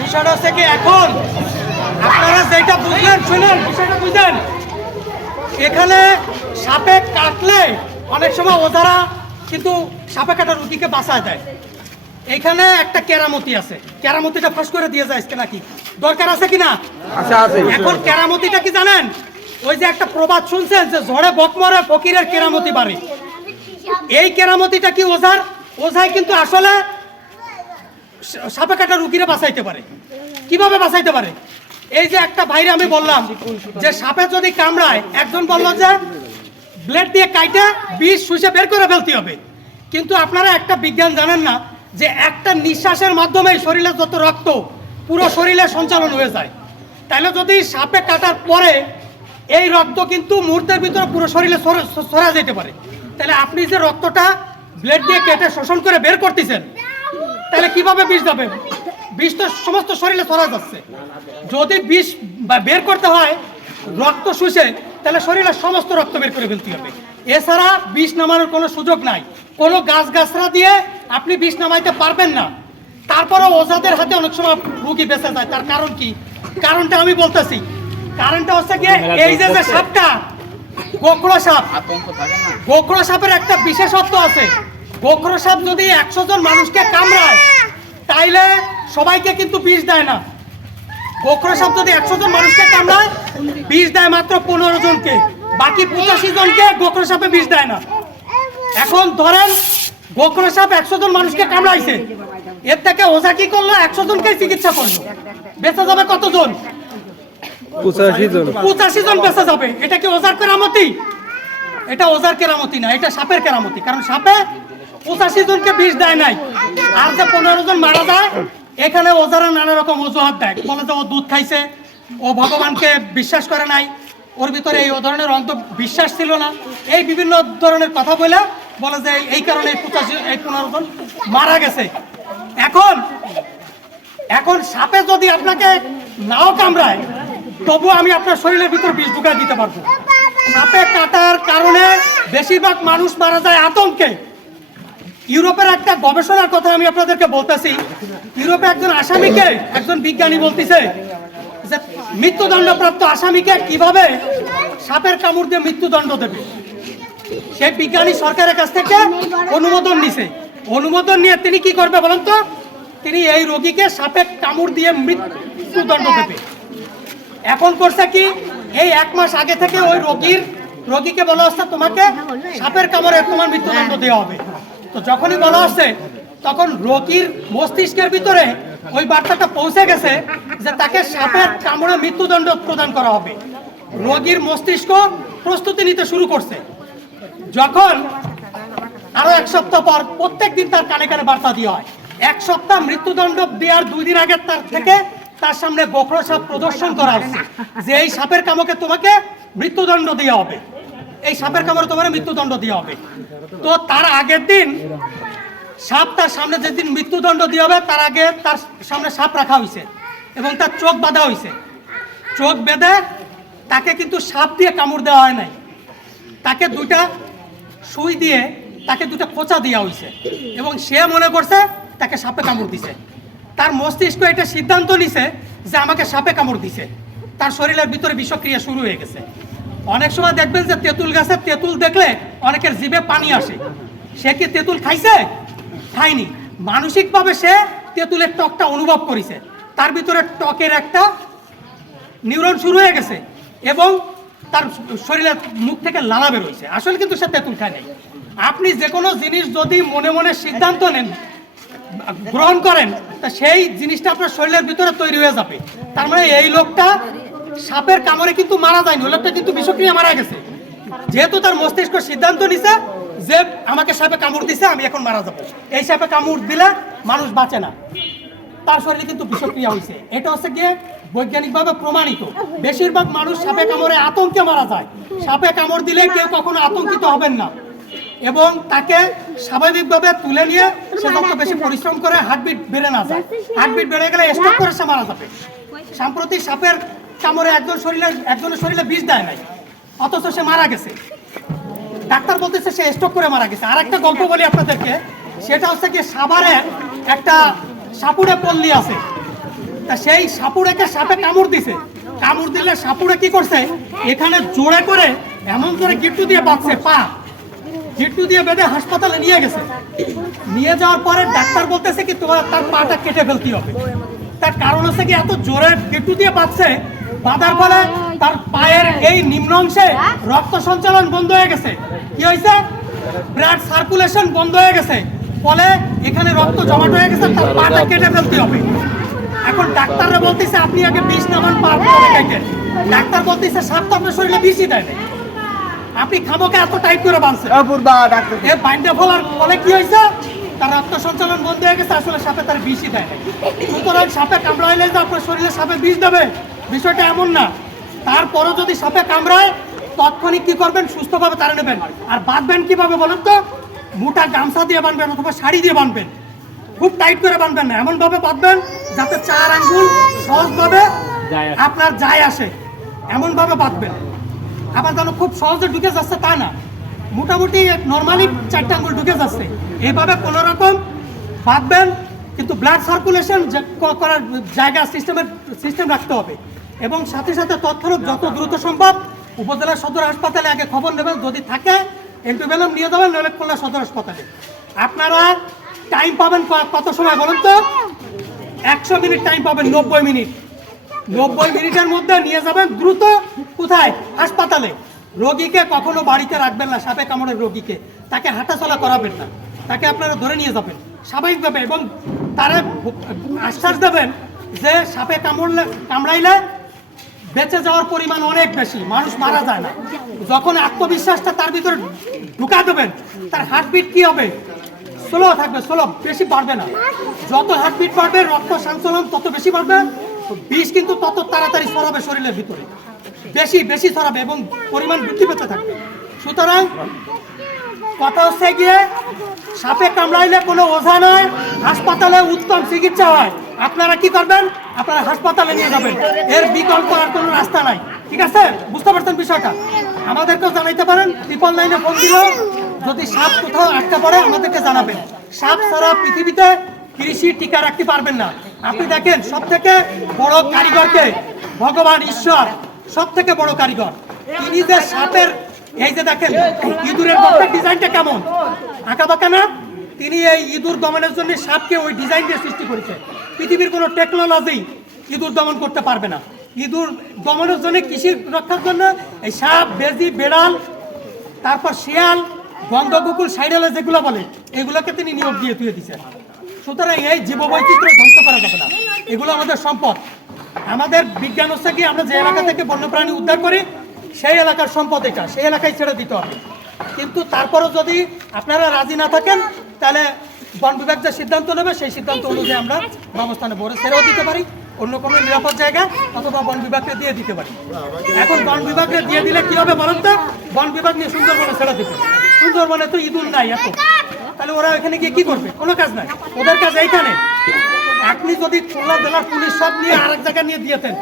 বিষয়টা হচ্ছে কি, এখন আপনারা যেটা বুঝলেন শুনেন, বিষয়টা বুঝলেন। এখানে সাপে কাটলে অনেক সময় ওজারা কিন্তু সাপে কাটা রুগীকে বাঁচায় দেয়। এইখানে একটা কেরামতি আছে, কেরামতিটা ফাঁস করে দিয়ে যায় আজকে নাকি দরকার আছে কিনা? এখন কেরামতিটা কি জানেন? ওই যে একটা প্রবাদ শুনছেন যে ঝড়ে বকমরে ফকিরের কেরামতি বাড়ে। এই কেরামতিটা কি ওঝার? ওঝাই কিন্তু আসলে সাপে কাটা রুগীরা বাঁচাইতে পারে। কিভাবে বাঁচাইতে পারে? এই যে একটা ভাইরে আমি বললাম যে সাপে যদি কামড়ায়, একজন বলল যে ব্লেড দিয়ে কাইটে বিষ শুষে বের করে ফেলতে হবে। কিন্তু আপনারা একটা বিজ্ঞান জানেন না যে একটা নিঃশ্বাসের মাধ্যমে শরীরে যত রক্ত পুরো শরীরে সঞ্চালন হয়ে যায়। তাহলে যদি সাপে কাটার পরে এই রক্ত কিন্তু মুহূর্তের ভিতরে পুরো শরীরে ছড়া যেতে পারে। তাহলে আপনি যে রক্তটা ব্লেড দিয়ে কেটে শোষণ করে বের করতেছেন, তাহলে কিভাবে বিষ যাবে? বিষ তো সমস্ত শরীরে ছড়া যাচ্ছে। যদি বিষ বের করতে হয় রক্ত শুষে, তাহলে শরীরের সমস্ত রক্ত বের করে ফেলতে হবে। এছাড়া বিষ নামানোর কোনো সুযোগ নাই। কোনো গাছগাছরা দিয়ে আপনি বিষ নামাইতে পারবেন না। তারপরে ওঝাদের হাতে অনেক সময় রুগী বেঁচে যায়। তার কারণ কি? কারণটা আমি বলতেছি। কারণটা হচ্ছে কি, এই যে সাপটা গোখরো সাপ, গোখরো সাপের একটা বিশেষত্ব আছে। গোখরো সাপ যদি 100 জন মানুষকে কামড়ায় তাইলে সবাইকে কিন্তু বিষ দেয় না। গোখরো সাপ যদি 100 জন মানুষকে কামড়ায় বিষ দেয় মাত্র 15 জনকে, বাকি 85 জনকে গোখরো সাপে বিষ দেয় না। এখন ধরেন গোখরো সাপ 100 জন মানুষকে কামড়াইছে, এর থেকে ওঝা কি করলো? 100 জনকে চিকিৎসা করলো। বেঁচে যাবে কতজন? 85 জন বেঁচে যাবে। এটা কি ওঝার কেরামতি? এটা ওঝার কেরামতি না, এটা সাপের কেরামতি। কারণ সাপে 85 জনকে বিষ দেয় নাই। আর যে 15 জন মারা যায়, এখানে ওঝারা নানা রকম অজুহাত দেয়। বলে যে ও দুধ খাইছে, ও ভগবানকে বিশ্বাস করে নাই, ওর ভিতরে এই ধরনের অন্ত বিশ্বাস ছিল না, এই বিভিন্ন ধরনের কথা বলে যে এই কারণে 15 জন মারা গেছে। এখন সাপে যদি আপনাকে নাও কামড়ায়, তবু আমি আপনার শরীরের ভিতর বিষ ঢুকায় দিতে পারবো। সাপে কাটার কারণে বেশিরভাগ মানুষ মারা যায় আতঙ্কে। ইউরোপের একটা গবেষণার কথা আমি আপনাদেরকে বলতেছি। ইউরোপে একজন আসামিকে একজন বিজ্ঞানী বলতেছে যে মৃত্যুদণ্ডপ্রাপ্ত আসামিকে কিভাবে সাপের কামড় দিয়ে মৃত্যুদণ্ড দেবে। সেই বিজ্ঞানী সরকারের কাছ থেকে অনুমোদন নিছে। অনুমোদন নিয়ে তিনি কি করবে বলেন তো? তিনি এই রোগীকে সাপের কামড় দিয়ে মৃত্যুদণ্ড দেবে। এখন করছে কি, এই 1 মাস আগে থেকে ওই রোগীকে বলা হচ্ছে তোমাকে সাপের কামড়ে তোমার মৃত্যুদণ্ড দেওয়া হবে। তো যখনই বলা হচ্ছে তখন রোগীর মস্তিষ্কের ভিতরে ওই বার্তাটা পৌঁছে গেছে যে তাকে সাপের কামড়ে মৃত্যুদণ্ড প্রদান করা হবে। রোগীর মস্তিষ্ক প্রস্তুতি নিতে শুরু করছে। যখন আরো 1 সপ্তাহ পর প্রত্যেক দিন তার কানে কানে বার্তা দেওয়া হয়। 1 সপ্তাহ মৃত্যুদণ্ড দেওয়ার 2 দিন আগে তার সামনে গোখরো সাপ প্রদর্শন করা হচ্ছে যে এই সাপের কামড়ে তোমাকে মৃত্যুদণ্ড দেওয়া হবে, এই সাপের কামড়ে তোমার মৃত্যুদণ্ড দেওয়া হবে। তো তার আগের দিন সাপ তার সামনে যেদিন মৃত্যুদণ্ড দেওয়া হবে তার আগে তার সামনে সাপ রাখা হয়েছে এবং তার চোখ বাঁধা হয়েছে। চোখ বেঁধে তাকে কিন্তু সাপ দিয়ে কামড় দেওয়া হয় নাই, তাকে 2টা সুই দিয়ে তাকে 2টা খোঁচা দেওয়া হয়েছে এবং সে মনে করছে তাকে সাপে কামড় দিছে। তার মস্তিষ্ক এটা সিদ্ধান্ত নিছে যে আমাকে সাপে কামড় দিছে। তার শরীরের ভিতরে বিষক্রিয়া শুরু হয়ে গেছে। অনেক সময় দেখবেন যে তেঁতুল গাছে তেঁতুল দেখলে অনেকের জিভে পানি আসে। সে কি তেঁতুল খাইছে? খায়নি। মানসিকভাবে সে তেঁতুলের টকটা অনুভব করেছে। তার ভিতরে টকের একটা নিউরন শুরু হয়ে গেছে এবং তার শরীরের মুখ থেকে লালা বের হয়েছে। আসলে কিন্তু সে তেঁতুল খায় নাই। আপনি যে কোনো জিনিস যদি মনে মনে সিদ্ধান্ত নেন, গ্রহণ করেন, তা সেই জিনিসটা আপনার শরীরের ভিতরে তৈরি হয়ে যাবে। তার মানে এই লোকটা সাপের কামড়ে কিন্তু মারা যায়নি, ওই লোকটা কিন্তু বিষক্রিয়া মারা গেছে। যেহেতু তার মস্তিষ্ক সিদ্ধান্ত নিছে যে আমাকে সাপে কামড় দিছে, আমি এখন মারা যাবো, এই সাপে কামড় দিলে মানুষ বাঁচে না, তার শরীরে কিন্তু বিষক্রিয়া হয়েছে। এটা হচ্ছে গিয়ে বৈজ্ঞানিকভাবে প্রমাণিত। বেশিরভাগ মানুষ সাপে কামড়ে আতঙ্কে মারা যায়। সাপে কামড় দিলে কেউ কখনো আতঙ্কিত হবেন না এবং তাকে স্বাভাবিকভাবে তুলে নিয়ে সে যত বেশি পরিশ্রম করে হার্টবিট বেড়ে না যায়। হার্টবিট বেড়ে গেলে স্ট্রোক করে সে মারা যাবে। সাম্প্রতিক সাপের কামড়ে একজনের শরীরে বিষ দেয় নাই, অথচ সে মারা গেছে। ডাক্তার বলতেছে সে স্ট্রোক করে মারা গেছে। আর একটা গল্প বলি আপনাদেরকে, সেটা হচ্ছে কি সাভারে একটা সাপুড়ে পল্লী আছে, তা সেই সাপুড়েকে সাপে কামড় দিছে। কামড় দিলে সাপুড়ে কি করছে, এখানে জোরে করে এমন করে গিট্টু দিয়ে বাঁধছে, পা গিট্টু দিয়ে বেঁধে হাসপাতালে নিয়ে গেছে। নিয়ে যাওয়ার পরে ডাক্তার বলতেছে কি তোমার তার পাটা কেটে ফেলতে হবে। তার কারণ হচ্ছে কি এত জোরে গিট্টু দিয়ে বাঁধছে, বাঁধার ফলে তার পায়ের এই নিম্ন অংশে রক্ত সঞ্চালন বন্ধ হয়ে গেছে। কি হয়েছে, ব্লাড সার্কুলেশন বন্ধ হয়ে গেছে, ফলে এখানে রক্ত জমাট হয়ে গেছে, তার পাটা কেটে ফেলতে হবে। এখন ডাক্তাররা বলতেছে আপনি আগে বিষ নামান, পা কেটে। ডাক্তার বলতেছে সাপ তো আপনার শরীরে বিষই দেয় না, আপনি খামোকে এত টাইট করে বাঁধছেন। এর বাইন্ডে ফলার ফলে কি হয়েছে, তার রক্ত সঞ্চালন বন্ধ হয়ে গেছে, আসলে সাপে তার বিষই দেয় না। সুতরাং সাপে কামড়াইলে যে আপনার শরীরে সাপে বিষ দেবে বিষয়টা এমন না। তারপরও যদি সাপে কামড়ায় তৎক্ষণিক কি করবেন, সুস্থভাবে তাড়া নেবেন। আর বাঁধবেন কিভাবে বলেন তো, মোটা গামছা দিয়ে বাঁধবেন অথবা শাড়ি দিয়ে বাঁধবেন, খুব টাইট করে বাঁধবেন না, এমন ভাবে বাঁধবেন যাতে 4 আঙ্গুল সহজভাবে আপনার যায় আসে, এমন ভাবে বাঁধবেন। আবার যেন খুব সহজে ঢুকে যাচ্ছে তা না, মোটামুটি নর্মালি 4 আঙ্গুল ঢুকে যাচ্ছে, এইভাবে কোনো রকম বাঁধবেন। কিন্তু ব্লাড সার্কুলেশন করার জায়গা সিস্টেম রাখতে হবে, এবং সাথে সাথে তৎক্ষণাৎ যত দ্রুত সম্ভব উপজেলা সদর হাসপাতালে আগে খবর নেবেন, যদি থাকে অ্যান্টিভেনম নিয়ে যাবেন, নইলে খুলনা সদর হাসপাতালে। আপনারা টাইম পাবেন কত সময় বলুন তো, 100 মিনিট টাইম পাবেন, 90 মিনিট। 90 মিনিটের মধ্যে নিয়ে যাবেন দ্রুত, কোথায়, হাসপাতালে। রোগীকে কখনো বাড়িতে রাখবেন না, সাপে কামড়ের রোগীকে, তাকে হাঁটাচলা করাবেন না, তাকে আপনারা ধরে নিয়ে যাবেন স্বাভাবিকভাবে, এবং তারা আশ্বাস দেবেন যে সাপে কামড়াইলে বেঁচে যাওয়ার পরিমাণ অনেক বেশি, মানুষ মারা যায় না। যখন আত্মবিশ্বাসটা তার ভিতরে ঢুকা দেবেন, তার হার্টবিট কি হবে, স্লো থাকবে, স্লো, বেশি বাড়বে না। যত হার্টবিট বাড়বে, রক্ত সঞ্চালন তত বেশি বাড়বে, বিষ কিন্তু তত তাড়াতাড়ি ছড়াবে শরীরের ভিতরে, বেশি বেশি ছড়াবে এবং পরিমাণ বৃদ্ধি পেতে থাকবে। সুতরাং কথা হচ্ছে গিয়ে, সাপে কামড়াইলে কোনো ওঝা নয়, হাসপাতালে উত্তম চিকিৎসা হয়। আপনারা কি করবেন, আপনারা হাসপাতালে নিয়ে যাবেন, এর বিকল্প আর কোনো রাস্তা নাই। ঠিক আছে, বুঝতে পারছেন বিষয়টা? আমাদেরকেও জানাইতে পারেন, 999 ফোন দিল, যদি সাপ কোথাও আটকা পড়ে আমাদেরকে জানাবেন। সাপ ছাড়া পৃথিবীতে কৃষি টিকা রাখতে পারবেন না। আপনি দেখেন সব থেকে বড় কারিগরকে, ভগবান ঈশ্বর সব থেকে বড় কারিগর, তিনি যে সাপের এই যে দেখেন ইঁদুরের মধ্যে ডিজাইনটা কেমন আঁকা বাঁকা না, তিনি এই ইঁদুর দমনের জন্য সাপকে ওই ডিজাইন দিয়ে সৃষ্টি করেছে। পৃথিবীর কোনো টেকনোলজি ইঁদুর দমন করতে পারবে না। ইঁদুর দমনের জন্য, কৃষি রক্ষার জন্য এই সাপ, বেজি, বেড়াল, তারপর শিয়াল, গন্ধকুকুর, সাইডালে যেগুলো বলে, এগুলোকে তিনি নিয়োগ দিয়ে তুলে দিচ্ছেন। সুতরাং এই জীববৈচিত্র্য ধ্বংস করা যাবে না, এগুলো আমাদের সম্পদ। আমাদের বিজ্ঞান হচ্ছে কি, আমরা যে এলাকা থেকে বন্যপ্রাণী উদ্ধার করি সেই এলাকার সম্পদ এটা, সেই এলাকায় ছেড়ে দিতে হবে। কিন্তু তারপরও যদি আপনারা রাজি না থাকেন, তাহলে বন বিভাগ যে সিদ্ধান্ত নেবে সেই সিদ্ধান্ত অনুযায়ী আমরা ব্যবস্থা নেব, ছেড়েও দিতে পারি অন্য কোনো নিরাপদ জায়গা, অথবা বন বিভাগকে দিয়ে দিতে পারি। এখন বন বিভাগকে দিয়ে দিলে কি হবে বলেন তো, বন বিভাগ নিয়ে সুন্দরবনে ছেড়ে দিবে। সুন্দরবনে তো ইঁদুর নাই এত, তাহলে ওরা এখানে গিয়ে কি করবে, কোনো কাজ নাই, ওদের কাজ এইখানে। আপনি যদি খুলনা জেলার পুলিশ সব নিয়ে আরেক জায়গায় নিয়ে দিয়েছেন,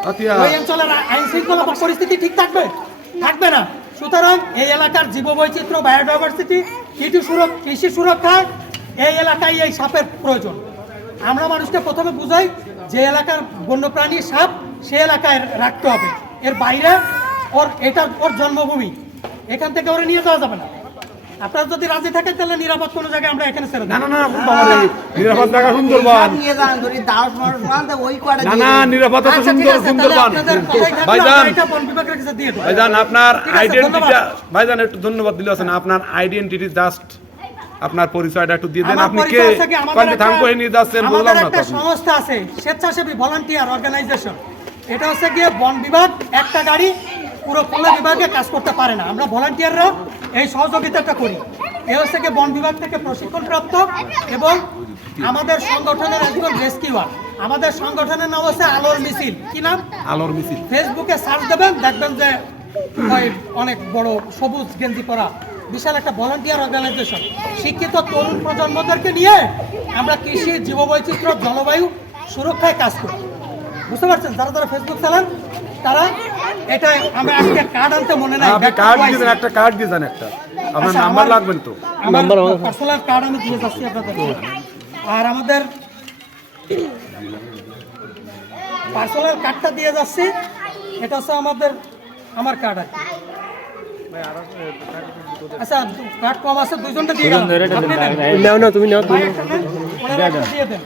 ওই অঞ্চলের আইন শৃঙ্খলা বা পরিস্থিতি ঠিক থাকবে, থাকবে না। সুতরাং এই এলাকার জীববৈচিত্র্য, বায়োডাইভার্সিটি, কৃষি সুরক্ষায় এই এলাকায় এই সাপের প্রয়োজন। আমরা মানুষকে প্রথমে বুঝাই যে এলাকার বন্যপ্রাণী সাপ সে এলাকায় রাখতে হবে, এর বাইরে ওর জন্মভূমি, এখান থেকে ওরা নিয়ে যাওয়া যাবে না। আপনারা যদি রাজি থাকেন তাহলে নিরাপদ কোনো জায়গায় আমরা এখানে ছেড়ে দেব। না নিরাপদ জায়গা সুন্দরবন, নিরাপদ সুন্দরবন। ভাইজান আপনার আইডেন্টিটি, ভাইজান একটু ধন্যবাদ দিলে আছেন, আপনার আইডেন্টিটি জাস্ট আপনার পরিচয়টা একটু দিয়ে দেন। আপনি কে, কোন থাম করে নিয়ে যাচ্ছেন বললাম না। একটা সংস্থা আছে স্বেচ্ছাসেবী ভলান্টিয়ার অর্গানাইজেশন, এটা হচ্ছে গিয়ে বন বিভাগ একটা গাড়ি পুরো খুলনা বিভাগে কাজ করতে পারে না, আমরা ভলান্টিয়াররা এই সহযোগিতাটা করি। এ হচ্ছে গিয়ে বন বিভাগ থেকে প্রশিক্ষণপ্রাপ্ত, এবং আমাদের সংগঠনের একজন রেস্কিউয়ার। আমাদের সংগঠনের নাম হচ্ছে আলোর মিছিল। কি নাম? আলোর মিছিল। ফেসবুকে সার্চ দেবেন, দেখবেন যে অনেক বড় সবুজ গেঞ্জি পরা বিশাল একটা ভলান্টিয়ার অর্গানাইজেশন। শিক্ষিত তরুণ প্রজন্মদেরকে নিয়ে আমরা কৃষি, জীববৈচিত্র্য, জলবায়ু সুরক্ষায় কাজ করি। বুঝতে পারছেন? যারা যারা ফেসবুক চালান তারা এটা, আমরা আজকে কার্ড আনতে মনে নাই, কার্ড দিবেন, একটা কার্ড দিবেন, একটা আপনার নাম্বার লাগবেন তো, আমার পার্সোনাল কার্ড আমি দিয়ে যাচ্ছি আপনাদের। আর আমাদের পার্সোনাল কার্ডটা দিয়ে যাচ্ছি, এটা হচ্ছে আমার কার্ড আর কি। আচ্ছা কার্ড কম আছে, দুইজনটা দিয়ে গেলাম, আপনি নেন। নাও না তুমি নাও ভাই একটা নেন, ওনারা একটা দিয়ে দেন।